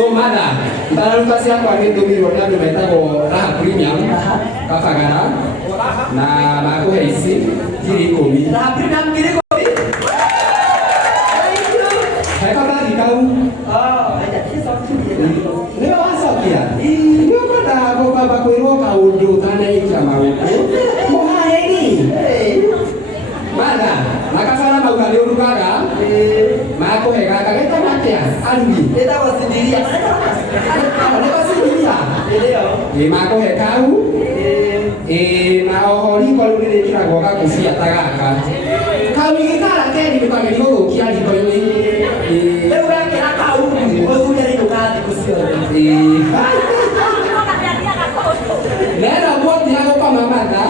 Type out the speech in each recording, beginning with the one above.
So mada, ndararuta cia kwa nĩ ndũmĩrĩrwo nĩ andũ metagwo Raha Premium Kabagara na makuhe ici ngiri 10. Raha Premium ngiri 10. Heka bathi kau. Nĩwe wacokia. Nĩ ũkwenda gũkamba kwĩrwo kaũndũ ũtanaikia maũndũ. Mũhaheni. Mada, makabara mau karĩ ũrugaga. Makuhe gaka getagwo atĩa? Arugi. Getagwo cindiria. Getagwo cindiria. Makuhe kau. Na oho riko rĩu rĩrĩkĩragwo gakũbia ta gaka. Kau igĩkara keri ndũkageria gũthũkia riko-inĩ. Rĩu gakĩra kau ũthunde rĩu gathikũ ciothe. Nenda guotia gũkoma matha.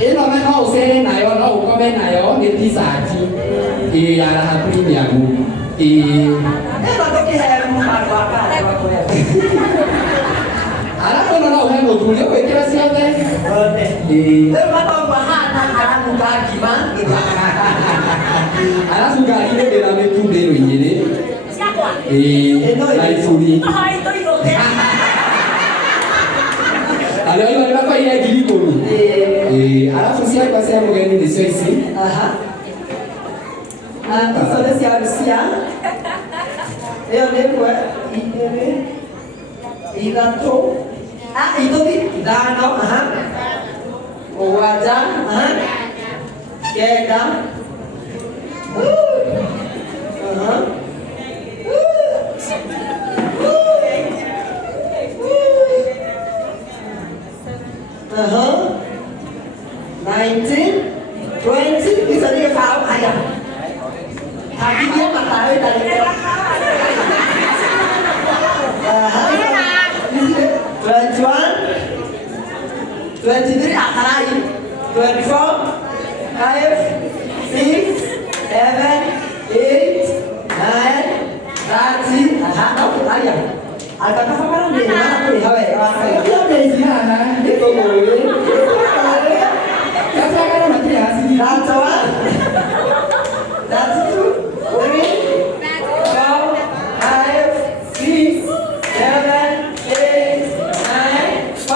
Ĩno no ũcere nayo, no ũkome nayo nĩ t-shirt ya Raha Premium. Ĩno tũkĩhe mũbango wa kare wa kũhe. Alafu no ũhe mũthuri ũgwĩkĩra ciothe. Rĩu matongo hana alafu ngima. Alafu ngari-inĩ ndĩna mĩtundĩro igĩrĩ. Na iburi. Alio hiyo ni kwa ile ngiri 10. Alafu ciakwa cia mũgeni nĩcio ici. Hizo nĩ cia Rusia. Ĩyo nĩ kwa ithatũ. Ithuthi ithano. Mũgwanja. Kenda. 19, 20, bisa dia tahu ayam. Tapi dia tak tahu dari mana. 21, 23 akhirai, 24, 5, 6, 7, 8, 9, 30. Tahu ayam. Agak apa orang dia mana tu dia hawe. Dia besi mana? Dia boleh. That's what I'm going to ask you. That's one. That's two. 3, 4, 5, 6, 7, 8, 9, 10.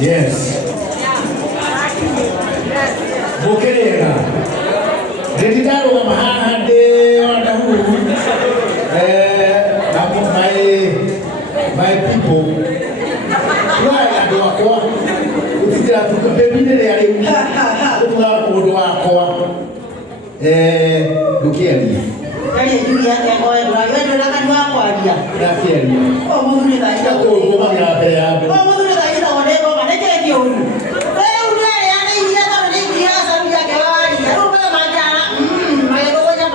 Yes. Bukelera. Deditaro mahahade wadahu. Namun mai My people. Why are you going? Utitira tukabebile ya leo. Utula kodo wako. Lukiani. Kali juu yake kwa wewe ndio nakani wako adia. Lukiani. Oh Mungu ni dhaita kwa ngoma ya pele hapo. Oh Mungu ni dhaita kwa ndego kana je ndio huyu. Wewe unale yana ile kama ni kia sababu yake wali. Ndio baba majana. Maelegoja.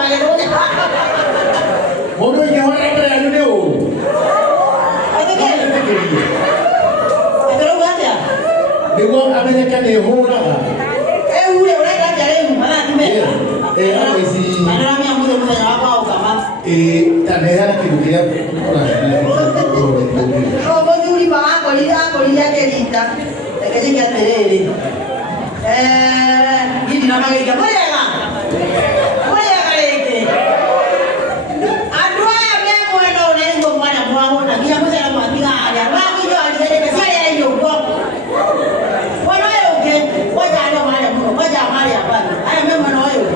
Modo yeye pele ya ndio. Ndio Amerika ni hora. Ule unataka jaribu maana tumeka. Hawezi. Maana mimi ambaye mmoja hapa au kama. Tanea kidukia. Oh, bodi bako ili yake lita. Kaje ya terere. Hili na magi ya moja nga. Moja kaleke. Adwa ya memo ndo unaingo mwana mwangu na kila mmoja anamwambia haya. Mwangu ndio alielekea sasa yeye ndio kwa. Moja mali hapa. Haya mema na wewe.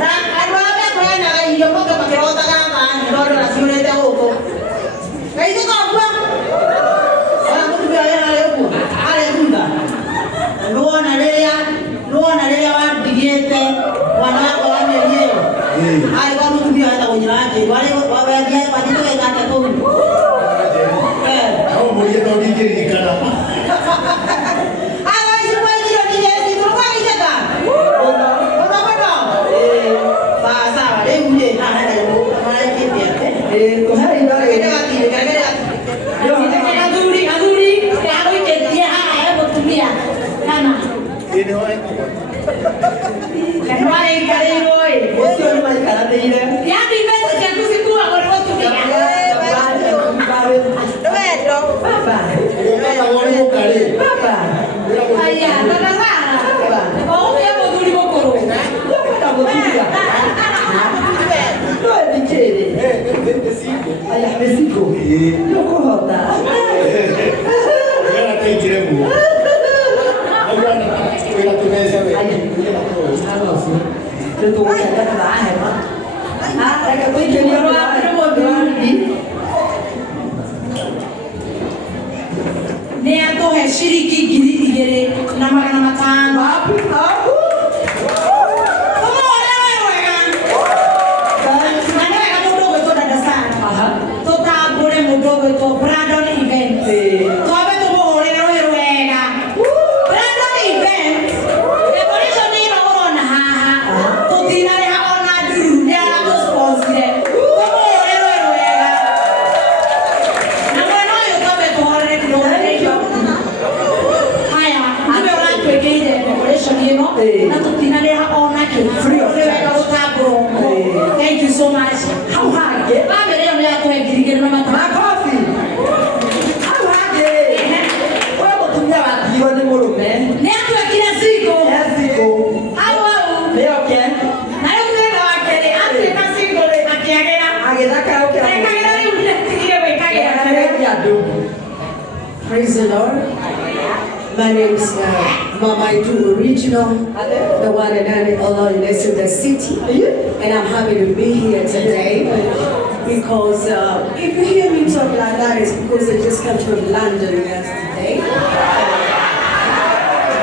Na adwabe kwenda hiyo mpaka pakirota kama ndio na siulete huko. Na hizo kwa wala mtu pia yana leo. Ale kunda. Nuona lea wa digete wanako wame leo. Ale kwa mtu pia hata kwenye laje. Wale wawedia wajitoe kata kwa. Hao mmoja ndio digete kana. Shiriki giri na magana matano hapo Thank you so much. How hard? I'm ready to get my coffee. How hard? Wewe kutumia wapi wale moro man? Leo kila siku. How leo ken? Na leo kuna wakati ante kasingo le akiagera. Agedaka okay. Praise the Lord. My name is Mama Idu Original, the one and only Allah in the city. And I'm happy to be here today because if you hear me talk like that, it's because I just came from London yesterday.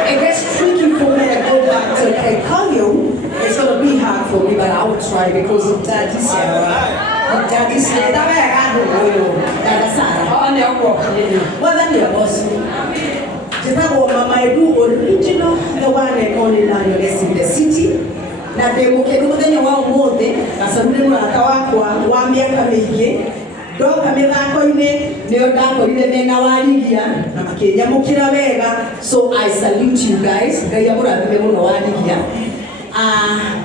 It gets tricky for me to go back to Kenya. It's going to be hard for me, but I will try because of that. Mama Idu Original, the one and only lioness in the city. Na demuke muthenya wa umuthi gacanire murata wakwa wa miaka miingi ndoka mithako-ini nio ndakorire mena warigia na makinyamukira wega, so I salute you guys. Ngai amurathime muno warigia.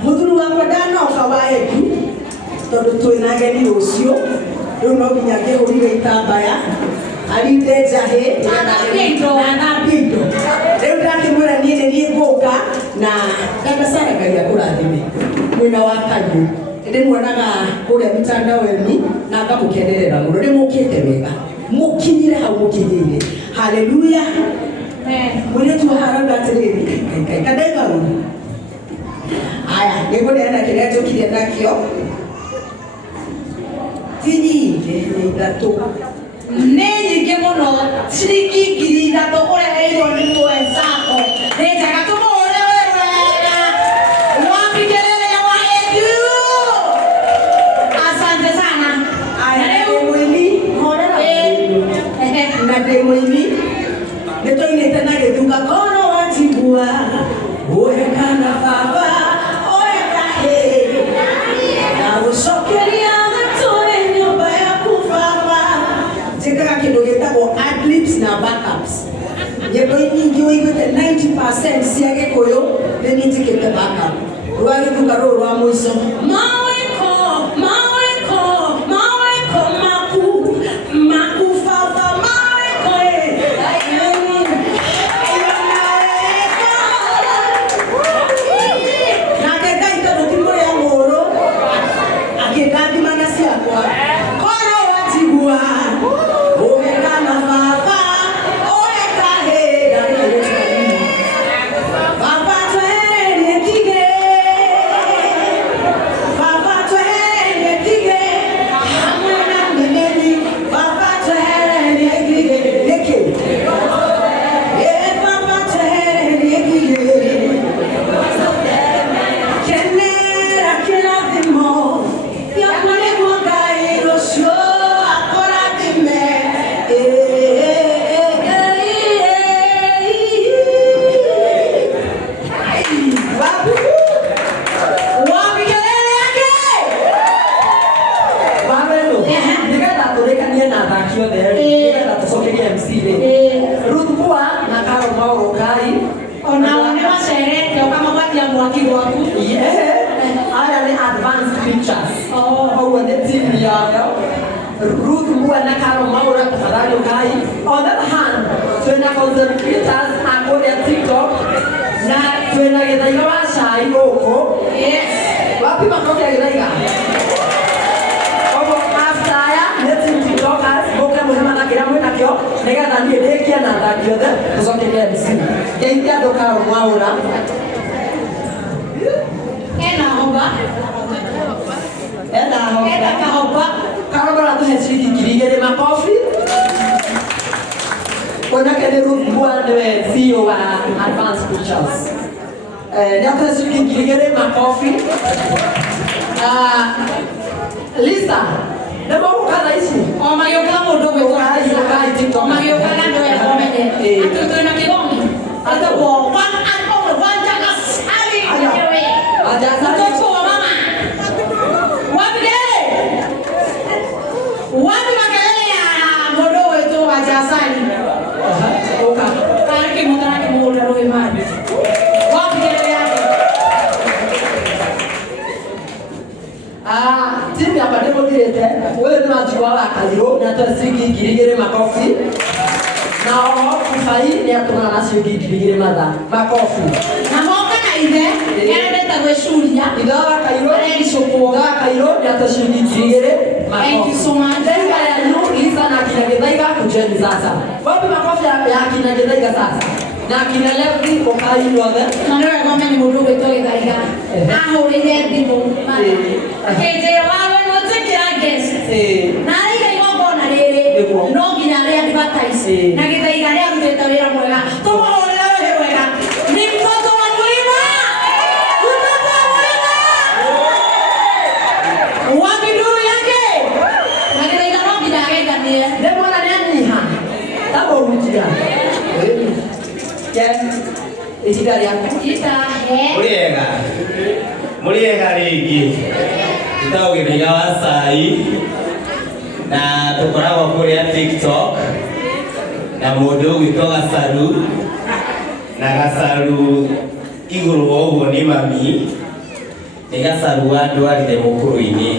Muthuri wakwa ndanoka waeku tondu twina ageni rucio riu no nginya ngihurire itambaya arinde njahi na pindo riu ndakimwira nie nguka na ndakasara Ngai akurathime mwina wa kanyu ndimuonaga kuria mitandao-ini na ngamukenerera muno ndimukite wega mukinyire hau mukinyire. Haleluya. Mwine tu haranga atiriri kadaigaru aya niguo kiria njukirie nakio tinyingi ni ithatu Nini kemono siriki kirida to ore eyo ni wenzako. Nenda katumore wewe. Wapi kelele ya waedu. Asante sana. Aya mwini horera. Na de mwini. Neto ile tena gedunga kono watibua. Oya kana baba. Oya kahe. Na usokeria mtore nyumba ya kufaba. Jeka kinogeta ko adlibs na backups. Yebo nyingi oigete 90% siage koyo then itikete backup. Ruage dungaro rwa mwiso. Maweko, maweko, maweko maku, maku fava maweko Naketa ito timore ya ngoro. Akekadi manasi akwa. Kono watibua. Oeka na baba. Oeka he. Baba tuene kige. Baba tuene kige. Hamuna mbeleni. Baba tuene kige. Leke. Baba tuene kige. Kenera kenadimo. Yakone mwangai rosho akora dime. Wapi kelele yake? Wameno, nikaenda turekanie na thaki othe, nikaenda tucokerie MC rĩ. Ruth Mbua na Carol Mauro Kai. Ona wone wacerete kama watia mwaki gwaku. Aya nĩ advanced pictures. Oh. Oguo nĩ timu yao. Ruth Mbua na Carol Mauro tafadhali Kai. On the other hand, twĩna content creators a kũrĩa TikTok na twĩna Gĩthaiga wa cai gũkũ. Yes. Wapi makofi ya Gĩthaiga? Oguo after aya nĩ team TikTokers mũke mũhema na kĩrĩa mwĩnakĩo nĩgetha niĩ ndĩkie na athaki othe tũcokerie MC. Geithia andũ Carol Maura. Ena hoba. Enda hoba. Ena kahoba. Carol Maura tuhe ciringi ngiri igĩrĩ makofi. Onake nĩ Ruth Mbua nĩwe CEO wa Advanced Pictures. Nĩ atuhe ciringi ngiri igĩrĩ makofi. Lisa, nĩ mũgũka thaa ici? O magĩũka mũndũ gwĩtwo Ũkai TikTok. magĩũka na andũ ya komende. Atĩ twĩna kĩgomi. Atagwo one and only one Jagasari. Ajasari. Mtoto wa mama. Wapi kelele? Wapi makelele ya mũndũ gwĩtwo wa Jagasari? Ũka. Taraki mũtaraki mũgũnda rũĩ maĩ. Wapi kelele yake? Timu ya Pande Mũthirĩte, ũyũ nĩ Wanjigua wa Kairũ, nĩ atuhe ciringi ngiri igĩrĩ makofi. Na oho Kubai nĩ atũmana na ciringi ngiri igĩrĩ makofi. Na moka na ithe, nĩarendete gwĩcuria. Ithe wa Kairũ, Arericũkwo. Ithe wa Kairũ nĩ atuhe ciringi ngiri igĩrĩ makofi. Thank you so much. Thaiga yanyu Lisa na kina Gĩthaiga kujeni sasa. Wapi makofi ya kina Gĩthaiga sasa? Na kina Levi Ũkai inyuothe. Na nĩ wega ũmenye mũndũ gwĩtwo Gĩthaiga. Ahũrĩire thimũ. Hĩndĩ wawe nĩũtĩkĩra guest. Na arĩiga igongona rĩrĩ, no nginya arĩ advertise. Na Gĩthaiga nĩarutĩte wĩra mwega. Tũmũhũrĩre rũhĩ rwega. Ni mtoto wa mlima. Mtoto wa mlima. Wapi nduru yake? Na Gĩthaiga no nginya agethanie. Nĩ mwana nĩanyiha. Tamũhunjia. Ihinda rĩaku. Mũrĩega rĩngĩ njĩtagwo Gĩthaiga wa cai na tũkoragwo kũrĩa TikTok na mũndũ ũgwĩtwo Gacaru na Gacaru igũrũ wa ũguo nĩ mami nĩ Gacaru wandwarire mũkũrũ-inĩ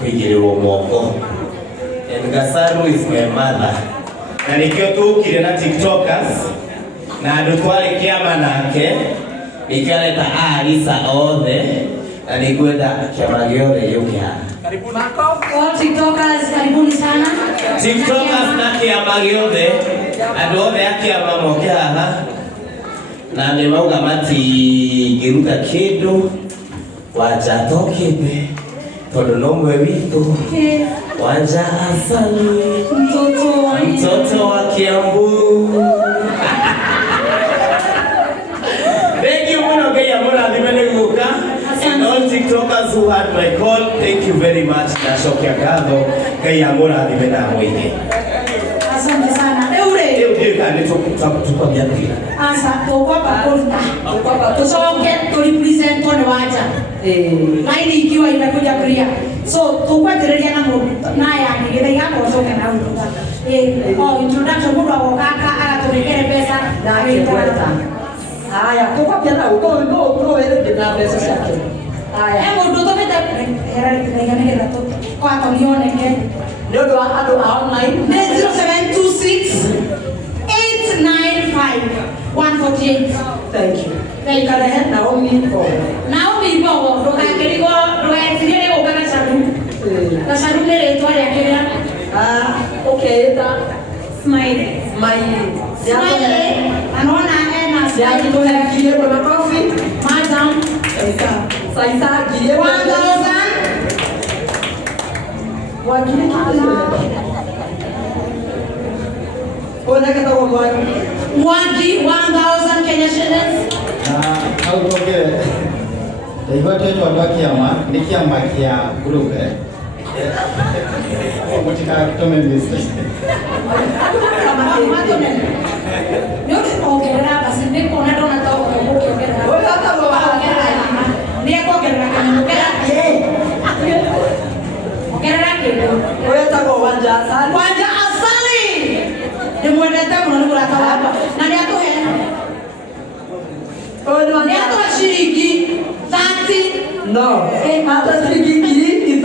kũigĩrĩrwo moko. And Gacaru is my mother. Na nĩkĩo tũkire na TikTokers na andũ twarĩ kĩama nake ikaleta Lisa othe na nĩngwenda kĩama gĩothe gĩũke haha. All TikTokers, karibuni sana. TikTokers na kĩama gĩothe andũ othe a kĩama moke haha na nĩ mauga matingĩruta kĩndũ Wanja tokĩte tondũ no mwe witũ Wanja Hassan Mtoto Kiambu. Thank you, Muno Kaya Mura Limeneguka. And all TikTokers who had my call, thank you very much. Nashokia Gado Kaya Mura Limenamuike. Asante sana. Eure. Ndio kani tukwa biati. Asa tukwa pakulta. Tusonge tulipresent one waja. Laini ikiwa imekuja kulia. So tukwa tireria na naye nigire yako soke na utuka. Introduction kwa kaka akaturekere pesa na kwenda. Haya, tukwa pia na uko wewe ndio pesa yake. Haya. Hebu tutoke hera kinagana kwa to. Kwa tolione ke. Ndio ndo ado online 0726 895 148. Thank you. Thank you. Naomi Ibo. Naomi Ibo ndo kakirigo ndo yatirire ukana saru. Na saru lele to ya kenya. Okay, ta Smile. Anaona ena smile to ya kile kwa makofi. Madam. Saisa kile 1000. Wajini Ona kata kwa Mwagi 1000 Kenya shillings. Au toke. Daiwa teto abakiama nikiamba kia group Motika tome message. Yote kuongelea basi ndipo unaona hata ukiongelea. Wewe hata ni kuongelea kama mkera. Ongelea kidogo. Wewe hata kwa wanja asali. Wanja asali. Ni mwendete mwanangu la tawapa. Na ni yako hela. Wewe ni yako shilingi 30. No. Hata shilingi 5000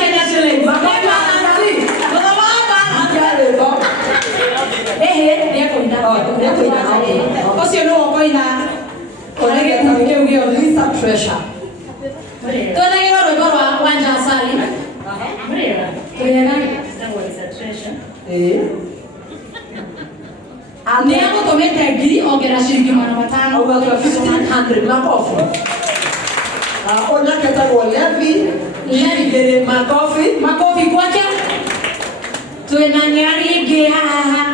Kenya shillings. Osio no koina kolege tukeuge Lisa Treasure. Tona ngiro rwa wanja asali. Mrera. Tena ndio Lisa Treasure. Ni hapo tomete ngiri ongera shilingi 500 au 1500 makofi. Ona kata kwa Levi gere makofi kwake. Tuena nyari ge haha.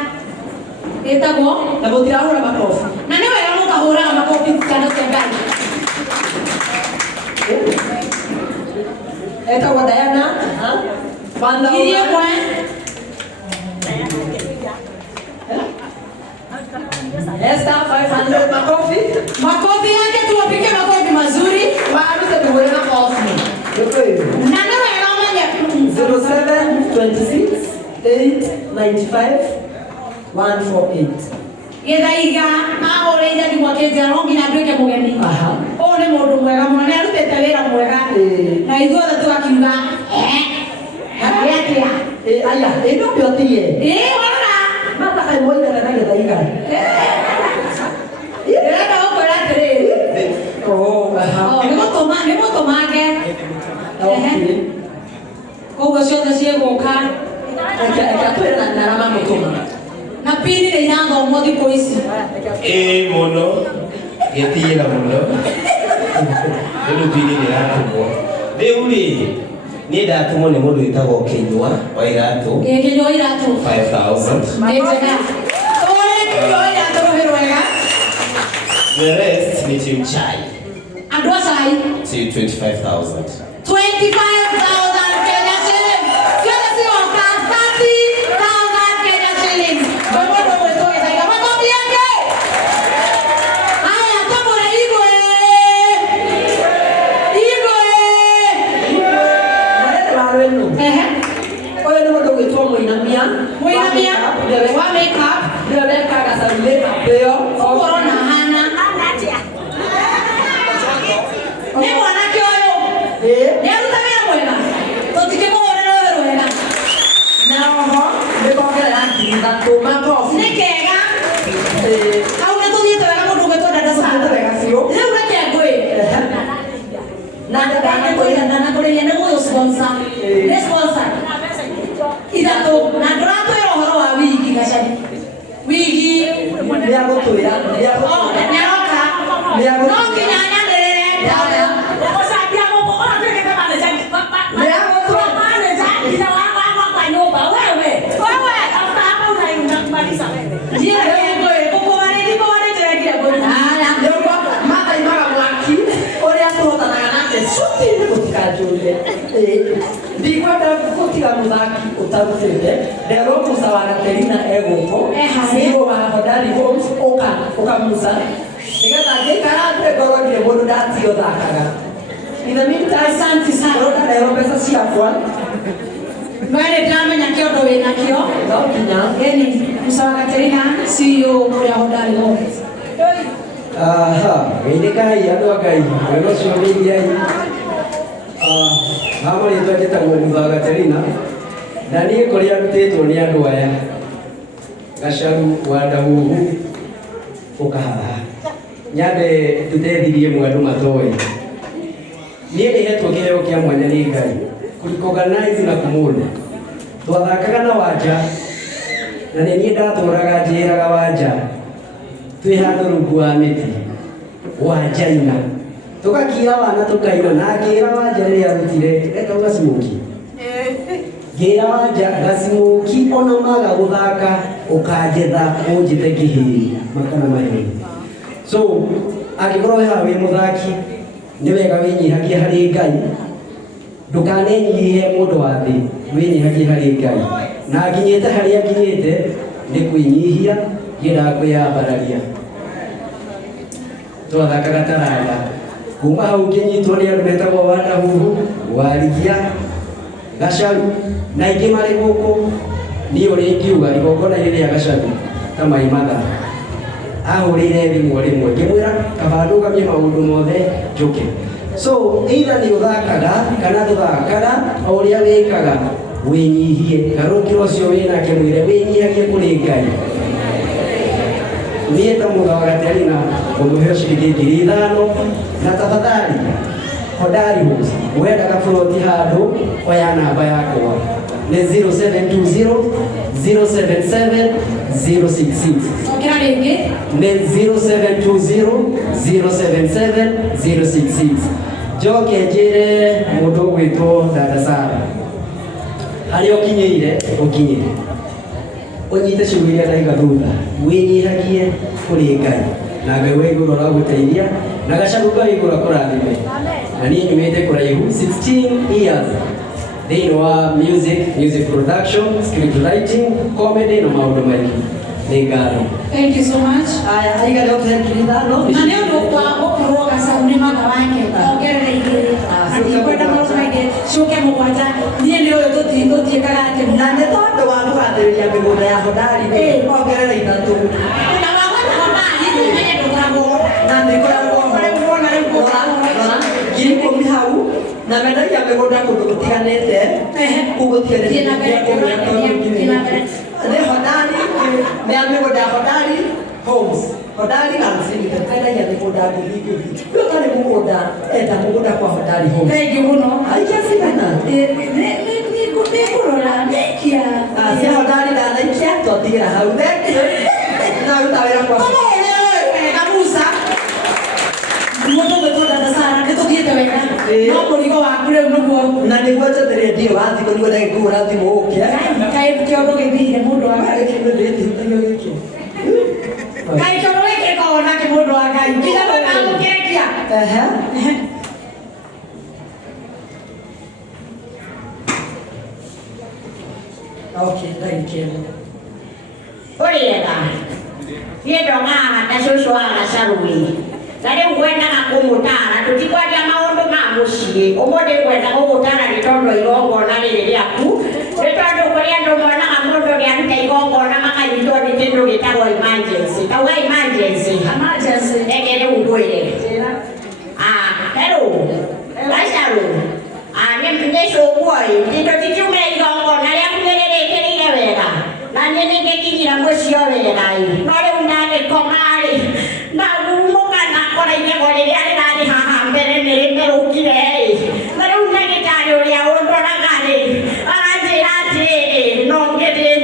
Etabo na botira hora makofi. Na niwe yamuka hora makofi kana sengani. Eta wa Diana, banda. Kirie kwa. Esther 500 makofi. Makofi yake tuwapige makofi mazuri. Waarusa tuwe makofi. Na niwe yamuka 0726 895 148. Gedaiga aoreja di mwakezi arongi na ndweke mugeni. O ni mundu mwega muno ni arutete wira mwega. Na ithuothe tugakiuga hakiatia. Aya, ino biotie. Wala. Mata kai moira na gedaiga. Ira ko kwera tere. Ni mutomage. Kogo ciothe ciegũka. Twĩra na rama mũtũma. Na pini nĩ irathomwo thikũ ici. Mũno. Gĩtira mũno. Rĩu pini nĩ ĩratũmwo. Rĩu rĩ, niĩ ndatũmwo nĩ mũndũ wĩtagwo Kĩnyua wa iratũ. Kĩnyua iratũ. 5000. Nĩ njega. Tũrĩ Kĩnyua iratũ rũhĩ rwega. The rest ni Team Chai. Andũ a Chai. 25,000. 25,000 Kenya shillings. Kila siku ka 30,000 Kenya shillings. Baba ndo wetu itaika makofi yake. Haya tabora igwe. Mareno. Oyo ndo ndo wetu muinamia. Muinamia. Wa make up. Ndio weka kasabile apeo. Corona hana. Ni mwanake oyo. Ni aruta wira mwega. Tutikimugore no wira wega. Na oho, ndikongera ngiriza tuma kofi. Ni kega. Au ne tuthiete wega mundu gwetwo dada sana wega biu. Riu reke ngui. Na ndakana kuria ni guyo sponsor. Ni sponsor. Ithatu na nduratwira uhoro wa wigi gacari. Wigi ya gutwira. tiga muthaki utarutite ndero Musa wa Gaterina egũkũ CEO wa Hodari Homes ũka Musa nigetha ngĩikara ngorogire mũndũ ndatio thakaga in the meantime asante sana rona leo pesa ciakwa Mwene ndamenya kĩondo wĩna kĩo no nginya eni Musa wa Gaterina CEO wa Hodari Homes Geithĩkai andũ a Ngai wega ũcio ũmeiriai hamwe rĩtwa njĩtagwo Musa wa Gaterina na niĩ kũrĩa ndutĩtwo nĩ andũ aya Gacaru wa Ndahuhu ũkahaha nyambe tũtethirie mwe andũ matoĩ niĩ nĩhetwo kĩheo kĩa mwanya nĩ Ngai kũrĩorganize na kũmũndũ twathakaga na Wanja na nĩ niĩ ndatũraga njĩraga Wanja twĩ handũ rungu wa mĩtĩ Wanjaina tũgakira wana tũkaina na ngĩra Wanja rĩrĩa arutire reka ũgacimũki ngĩra Wanja gacimũki ona maga gũthaka ũkanjetha ũnjĩte kĩhĩri makana mahĩri so angĩkorwo we haha wĩ mũthaki nĩ wega wĩnyihagie harĩ Ngai ndũkanenyihie mũndũ wa thĩ wĩnyihagie harĩ Ngai na nginyĩte harĩa nginyĩte nĩ kwĩnyihia ngĩendaga kwĩyambararia twathakaga taranda kuma hau ngĩnyitwo nĩ andũ metagwo wa Ndahuhu Warigia Gacaru na ingĩ marĩ gũkũ niĩ ũrĩa ingiuga igongona-inĩ rĩa Gacaru ta Mai Matha ahũrĩire thimũ rĩmwe ngĩmwĩra kaba ndũgamie maũndũ mothe njũke so either nĩ ũthakaga kana ndũthakaga o ũrĩa wĩkaga wĩnyihie garũkĩra ũcio wĩnake mwĩre wĩnyihagie kũrĩ Ngai niĩ ta Musa wa Gaterina ngũmũhe ciringi 5,000 na tafadhali Hodari Homes wendaga buroti handũ oya namba yakwa nĩ 0720 077 066 okera rĩngĩ nĩ 0720 077 066 njoke njĩre mũndũ ũgwĩtwo Dada Sara harĩa ũkinyĩire ũkinyĩre ũnyite ciugo iria ndaiga thutha wĩnyihagie kũrĩ Ngai na Ngai wa igũrũ aragũteithia na Gacaru Ngai igũrũ akũrathime na niĩ nyumĩte kũraihu 16 years thĩinĩ wa music production, script writing, comedy na maũndũ maingĩ nĩ ngatho. Thank you so much. aya aiga leo tuhengiritano Na nĩ ũndũ wa gũkorwo Gacaru nĩ mwaka wake ongerere igĩrĩ atikwenda maũndũ maingĩ ciũke mũgwanja niĩ nĩ ũyũ tũtiĩkaga atĩ na nĩ tondũ wa kũgathĩrĩria mĩgũnda ya Hodari ongerere 3 na wagwata Hodari nĩmenye ndũkoragwo na ndĩkoragwo ngiri 10 hau na mendagia mĩgũnda kũndũ gũtiganĩte kũgũtiganĩte nĩ Hodari nĩ mĩgũnda ya Hodari Homes Hodari Lands Limited mendagia mĩgũnda ngũthi ũka nĩ mũgũnda enda mũgũnda kwa Hodari Homes kaingĩ mũno aikĩcigana nĩ kũrora nĩkia cia Hodari ndanaikia twatigĩra hau na ruta wĩra kwa Musa mũndũ gwĩtwo Dada Sara nĩ tũthiĩte wega no mũrigo waku rĩu nĩguo na nĩguo njetereire ndirĩ wa thikũ nĩguo ndagĩkũhũra thimũ ũkĩa kaĩ kĩondo gĩthire mũndũ wa Ngai ndĩtihutagio gĩkĩ kaĩ kĩondo gĩkĩ gĩkoragwo nake mũndũ wa Ngai nginya ndũkamũkĩrekia okay ndaikĩra ũrĩega niĩ ndona haha ta cũcũ wa Gacaru na rĩu ngwendaga kũmũtara tũtikwaria maũndũ ma mũciĩ ũmũthĩ ngwenda gũgũtara nĩ tondũ igongona rĩrĩ rĩaku nĩ tondũ kũrĩ andũ monaga mũndũ nĩaruta igongona makanyitwo nĩ kĩndũ gĩtagwo emergency kauga emergency reke rĩu ngwĩre hello Gacaru nĩ cũguo-ĩ tũtikiumĩra igongona rĩaku nĩrĩrĩkĩrĩire wega na niĩ nĩngĩkinyira mũciĩ o wega-ĩ no rĩu ndagĩkoma-rĩ na umũka nakora igego rĩrĩa rĩrarĩ haha mbere nĩrĩmerũkire-ĩ na rĩu ndagĩtarĩ ũrĩa ũndoraga-rĩ aranjĩra atĩ no ngĩthĩnio